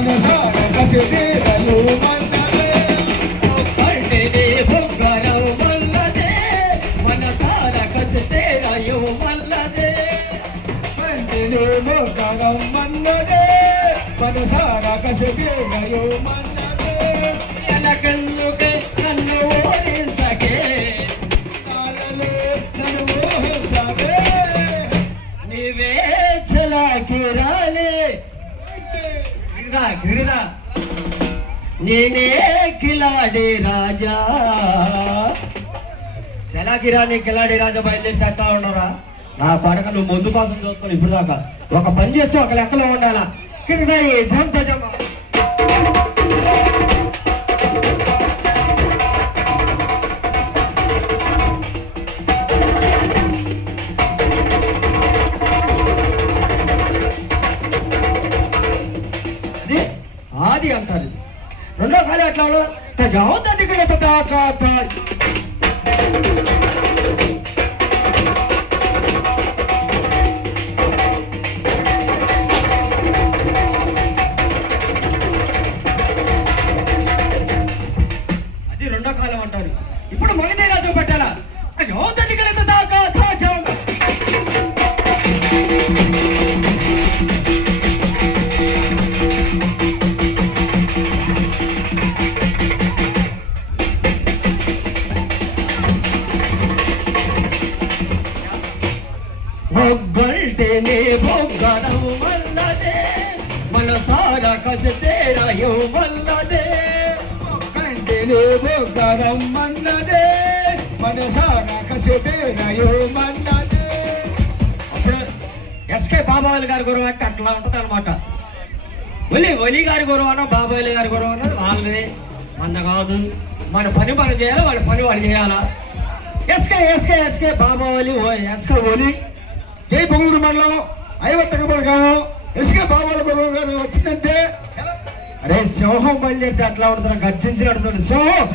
మనసార కసితేరయు మన్నదే ఒక్కడినే బొగ్గరం మల్లదే మనసార కసితేరయు మల్లదే కంటినే బొగ్గరం మన్నదే మనసార కసితేరయు మన్నదే ఎనకెందుకే నన్ను ఓడించకే నాలలే నన్ను మోహించవే నీవే చలాకి రాలే గిరిరా నేనే కిలాడి రాజా చలాకిరాని కిలాడి రాజా బయలుదేరి అట్లా ఉండరా నా పడక నువ్వు ముందు కోసం చూస్తాను ఇప్పుడు దాకా ఒక పని చేస్తే ఒక లెక్కలో ఉండాలా కింద ఆది అంటారు రెండో కాలం ఎట్లా అది రెండో కాలం అంటారు ఇప్పుడు మగధ రాజు పెట్టాలా బొగ్గంటేనే బొగ్గడం వల్లదే మనసార కసితేరయు వల్లదే కంటినే బొగ్గరం మన్నదే మనసార కసితేరయు మన్నదే ఎస్కే బాబాయిలు గారి గురువు అంటే అట్లా ఉంటుంది అనమాట ఒలి గారి గురువు అన్న బాబాయిలు గారి గురువు అన్నది వాళ్ళది మన కాదు మన పని మనం చేయాలి వాళ్ళ పని వాళ్ళు చేయాలా ఎస్కే బాబావలి ఎస్కే ఒలి జై పొంగూరు మండలం ఐవత్తకపడి గ్రామం ఎస్కే బాబాల గురువు గారు వచ్చిందంటే అరే సింహం బయలుదేరితే అట్లా ఉంటుంది గర్జించినట్టు సింహం